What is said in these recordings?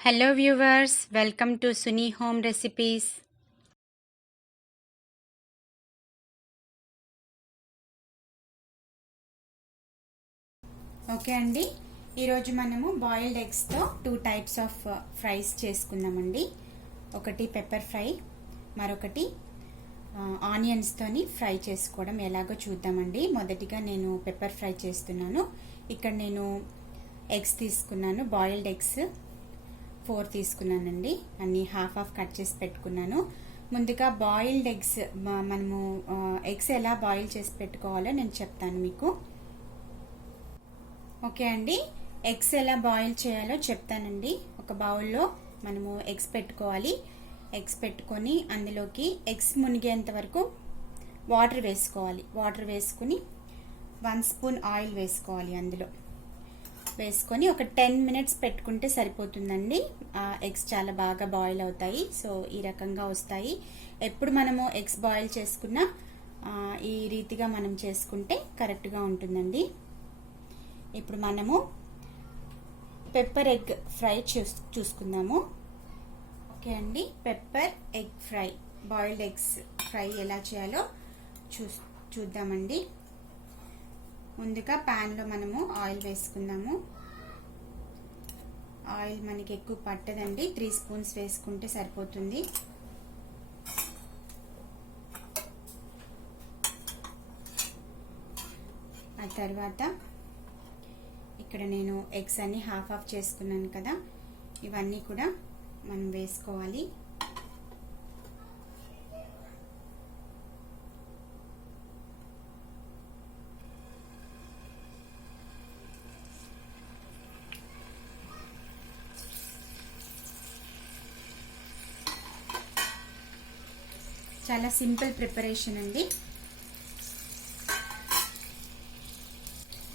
Hello viewers, welcome to Suni Home Recipes. Okay అండి, ఈరోజు మనము బాయిల్డ్ ఎగ్స్తో 2 టైప్స్ ఆఫ్ ఫ్రైస్ చేసుకుందామండి. ఒకటి పెప్పర్ ఫ్రై, మరొకటి ఆనియన్స్తోని ఫ్రై చేసుకోవడం ఎలాగో చూద్దామండి. మొదటిగా నేను పెప్పర్ ఫ్రై చేస్తున్నాను. ఇక్కడ నేను ఎగ్స్ తీసుకున్నాను, బాయిల్డ్ ఎగ్స్ 4 తీసుకున్నానండి. అన్ని హాఫ్ కట్ చేసి పెట్టుకున్నాను. ముందుగా బాయిల్డ్ ఎగ్స్, మనము ఎగ్స్ ఎలా బాయిల్ చేసి పెట్టుకోవాలో నేను చెప్తాను మీకు. ఓకే అండి, ఎగ్స్ ఎలా బాయిల్ చేయాలో చెప్తానండి. ఒక బౌల్లో మనము ఎగ్స్ పెట్టుకోవాలి. ఎగ్స్ పెట్టుకొని అందులోకి ఎగ్స్ మునిగేంత వరకు వాటర్ వేసుకోవాలి. వాటర్ వేసుకుని 1 స్పూన్ ఆయిల్ వేసుకోవాలి. అందులో వేసుకొని ఒక 10 మినిట్స్ పెట్టుకుంటే సరిపోతుందండి. ఎగ్స్ చాలా బాగా బాయిల్ అవుతాయి. సో ఈ రకంగా వస్తాయి. ఎప్పుడు మనము ఎగ్స్ బాయిల్ చేసుకున్నా ఈ రీతిగా మనం చేసుకుంటే కరెక్ట్గా ఉంటుందండి. ఇప్పుడు మనము పెప్పర్ ఎగ్ ఫ్రై చూసుకుందాము. ఓకే అండి, pepper egg fry, boiled eggs fry ఎలా చేయాలో చూద్దామండి. ముందుగా ప్యాన్లో మనము ఆయిల్ వేసుకుందాము. ఆయిల్ మనకి ఎక్కువ పట్టదండి, 3 స్పూన్స్ వేసుకుంటే సరిపోతుంది. ఆ తర్వాత ఇక్కడ నేను ఎగ్స్ అన్ని హాఫ్ చేసుకున్నాను కదా, ఇవన్నీ కూడా మనం వేసుకోవాలి. చాలా సింపుల్ ప్రిపరేషన్ అండి.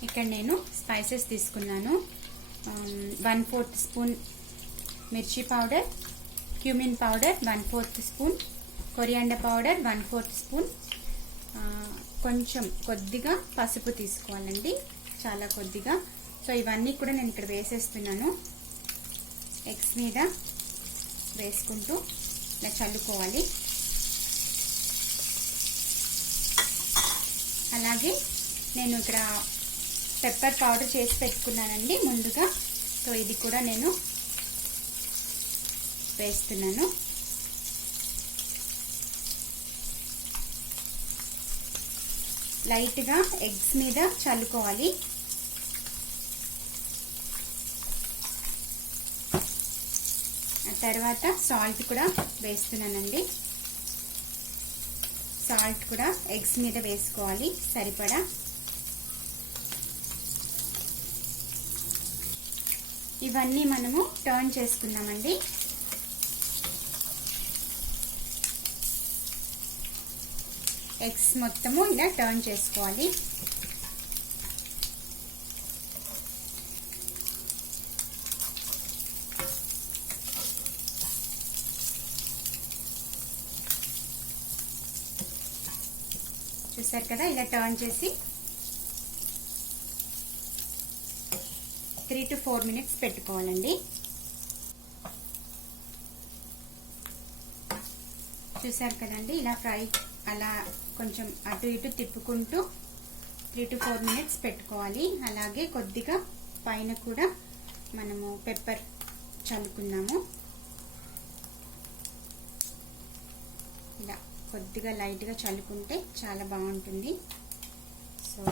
ఇక్కడ నేను స్పైసెస్ తీసుకున్నాను. 1/4 స్పూన్ మిర్చి powder, cumin powder 1/4 spoon, coriander powder 1/4 spoon, కొద్దిగా పసుపు తీసుకోవాలండి, చాలా కొద్దిగా. సో ఇవన్నీ కూడా నేను ఇక్కడ వేసేస్తున్నాను. ఎగ్స్ మీద వేసుకుంటూ ఇలా చల్లుకోవాలి. అలాగే నేను ఇక్కడ పెప్పర్ పౌడర్ చేసి పెట్టుకున్నానండి ముందుగా. సో ఇది కూడా నేను వేస్తున్నాను. లైట్గా ఎగ్స్ మీద చల్లుకోవాలి. ఆ తర్వాత సాల్ట్ కూడా వేస్తున్నానండి. సాల్ట్ కూడా ఎగ్స్ మీద వేసుకోవాలి సరిపడా. ఇవన్నీ మనము టర్న్ చేసుకుందామండి. ఎగ్స్ మొత్తము ఇలా టర్న్ చేసుకోవాలి. చూసారు కదా, ఇలా టర్న్ చేసి 3 to 4 మినిట్స్ పెట్టుకోవాలండి. చూసారు కదండి, ఇలా ఫ్రై అలా కొంచెం అటు ఇటు తిప్పుకుంటూ 3 to 4 మినిట్స్ పెట్టుకోవాలి. అలాగే కొద్దిగా పైన కూడా మనము పెప్పర్ చల్లుకుందాము. ఇలా కొద్దిగా లైట్గా చల్లుకుంటే చాలా బాగుంటుంది. So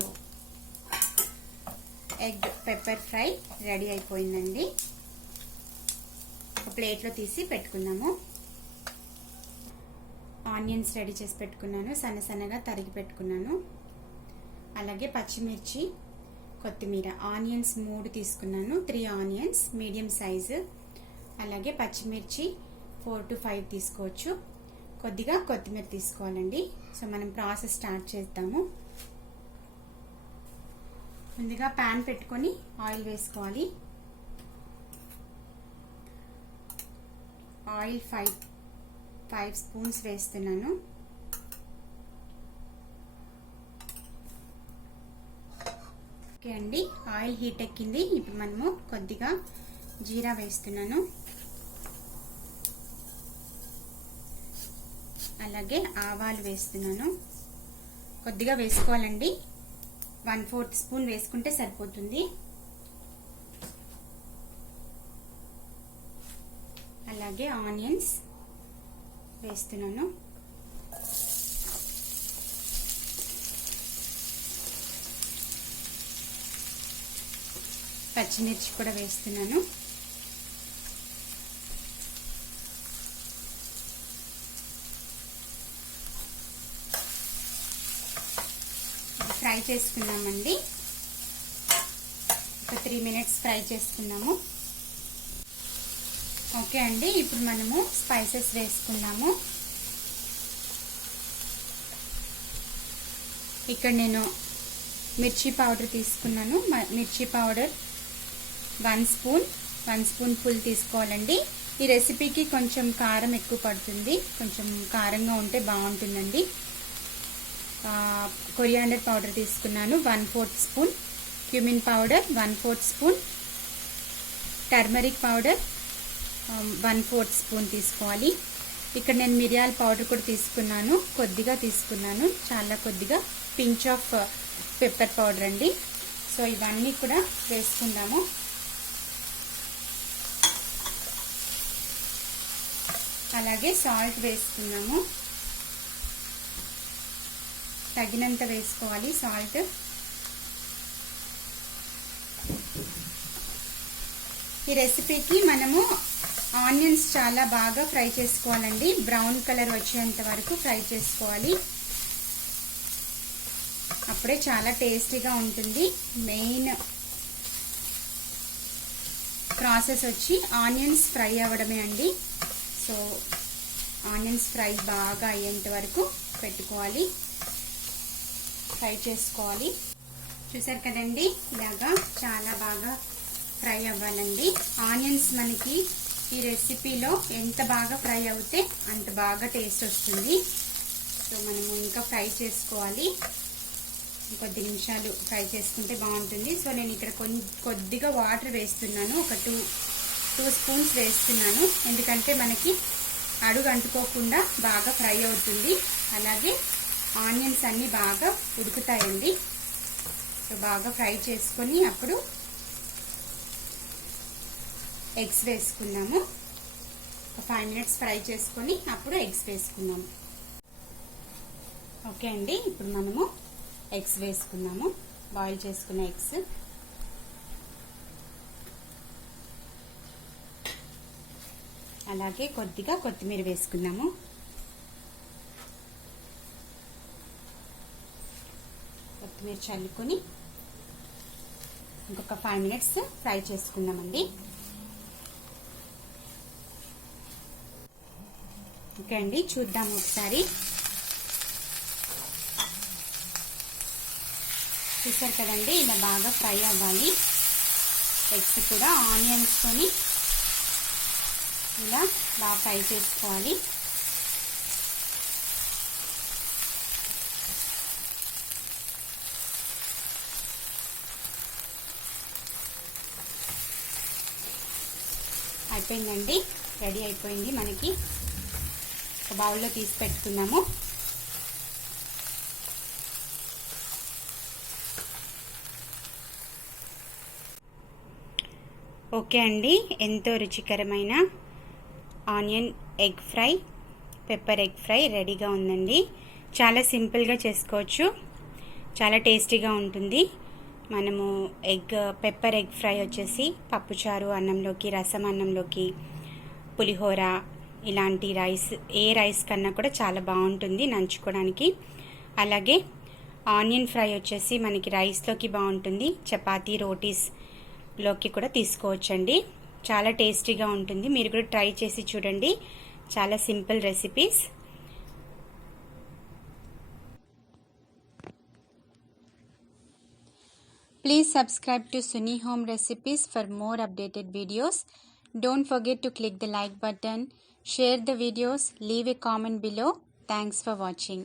egg pepper fry ready అయిపోయిందండి. ఒక ప్లేట్లో తీసి పెట్టుకుందాము. ఆనియన్స్ రెడీ చేసి పెట్టుకున్నాను, సన్నగా తరిగి పెట్టుకున్నాను. అలాగే పచ్చిమిర్చి, కొత్తిమీర. ఆనియన్స్ 3 తీసుకున్నాను, 3 ఆనియన్స్ మీడియం సైజు. అలాగే పచ్చిమిర్చి 4 to 5 తీసుకోవచ్చు. కొద్దిగా కొత్తిమీర తీసుకోవాలండి. సో మనం ప్రాసెస్ స్టార్ట్ చేద్దాము. ముందుగా ప్యాన్ పెట్టుకొని ఆయిల్ వేసుకోవాలి. ఆయిల్ 5 స్పూన్స్ వేస్తున్నాను. ఓకే అండి, ఆయిల్ హీట్ ఎక్కింది. ఇప్పుడు మనము కొద్దిగా జీరా వేస్తున్నాను. అలాగే ఆవాలు వేస్తున్నాను. కొద్దిగా వేసుకోవాలండి, 1/4 స్పూన్ వేసుకుంటే సరిపోతుంది. అలాగే ఆనియన్స్ వేస్తున్నాను. పచ్చిమిర్చి కూడా వేస్తున్నాను. ఫ్రై చేసుకున్నామండి. ఒక 3 మినిట్స్ ఫ్రై చేసుకున్నాము. ఓకే అండి, ఇప్పుడు మనము స్పైసెస్ వేసుకున్నాము. ఇక్కడ నేను మిర్చి పౌడర్ తీసుకున్నాను. మిర్చి పౌడర్ 1 స్పూన్ ఫుల్ తీసుకోవాలండి. ఈ రెసిపీకి కొంచెం కారం ఎక్కువ పడుతుంది, కొంచెం కారంగా ఉంటే బాగుంటుందండి. కొరియాండర్ పౌడర్ తీసుకున్నాను 1/4 spoon, cumin powder 1/4 spoon, turmeric powder 1/4 spoon తీసుకోవాలి. ఇక్కడ నేను మిరియాల పౌడర్ కూడా తీసుకున్నాను, కొద్దిగా తీసుకున్నాను, చాలా కొద్దిగా. పించ్ ఆఫ్ పెప్పర్ పౌడర్ అండి. సో ఇవన్నీ కూడా వేసుకుందాము. అలాగే సాల్ట్ వేసుకున్నాము, తగినంత వేసుకోవాలి సాల్ట్. ఈ రెసిపీకి మనము ఆనియన్స్ చాలా బాగా ఫ్రై చేసుకోవాలండి, బ్రౌన్ కలర్ వచ్చేంత వరకు ఫ్రై చేసుకోవాలి. అప్పుడే చాలా టేస్టీగా ఉంటుంది. మెయిన్ ప్రాసెస్ వచ్చి ఆనియన్స్ ఫ్రై అవ్వడమే అండి. సో ఆనియన్స్ ఫ్రై బాగా అయ్యేంత వరకు పెట్టుకోవాలి, ఫ్రై చేసుకోవాలి. చూసారు కదండి, ఇలాగా చాలా బాగా ఫ్రై అవ్వాలండి. ఆనియన్స్ మనకి ఈ రెసిపీలో ఎంత బాగా ఫ్రై అవుతే అంత బాగా టేస్ట్ వస్తుంది. సో మనము ఇంకా ఫ్రై చేసుకోవాలి, కొద్ది నిమిషాలు ఫ్రై చేసుకుంటే బాగుంటుంది. సో నేను ఇక్కడ కొద్దిగా వాటర్ వేస్తున్నాను, ఒక 2 స్పూన్స్ వేస్తున్నాను. ఎందుకంటే మనకి అడుగు అంటుకోకుండా బాగా ఫ్రై అవుతుంది. అలాగే ఆనియన్స్ అన్నీ బాగా ఉడుకుతాయండి. సో బాగా ఫ్రై చేసుకొని అప్పుడు ఎగ్స్ వేసుకున్నాము. ఒక 5 మినిట్స్ ఫ్రై చేసుకొని అప్పుడు ఎగ్స్ వేసుకున్నాము. ఓకే అండి, ఇప్పుడు మనము ఎగ్స్ వేసుకున్నాము, బాయిల్ చేసుకున్న ఎగ్స్. అలాగే కొద్దిగా కొత్తిమీర వేసుకున్నాము. కొత్తిమీర చల్లుకొని ఇంకొక 5 మినిట్స్ ఫ్రై చేసుకున్నామండి. ఓకే అండి, చూద్దాము ఒకసారి. చూసారు కదండి, ఇలా బాగా ఫ్రై అవ్వాలి. ఎగ్స్ కూడా ఆనియన్స్ తోని ఇలా బాగా ఫ్రై చేసుకోవాలి. అయిపోయిందండి, రెడీ అయిపోయింది. మనకి ఒక బౌల్లో తీసి పెట్టుకున్నాము. ఓకే అండి, ఎంతో రుచికరమైన onion egg fry, pepper egg fry రెడీగా ఉందండి. చాలా సింపుల్గా చేసుకోవచ్చు, చాలా టేస్టీగా ఉంటుంది. మనము పెప్పర్ ఎగ్ ఫ్రై వచ్చేసి పప్పుచారు అన్నంలోకి, రసం అన్నంలోకి, పులిహోర ఇలాంటి ఏ రైస్ కన్నా కూడా చాలా బాగుంటుంది నంచుకోవడానికి. అలాగే ఆనియన్ ఫ్రై వచ్చేసి మనకి రైస్లోకి బాగుంటుంది, చపాతీ రోటీస్లోకి కూడా తీసుకోవచ్చండి. చాలా టేస్టీగా ఉంటుంది. మీరు కూడా ట్రై చేసి చూడండి. చాలా simple recipes. Please subscribe to Suni Home Recipes for more updated videos. Don't forget to click the like button, share the videos, leave a comment below. Thanks for watching.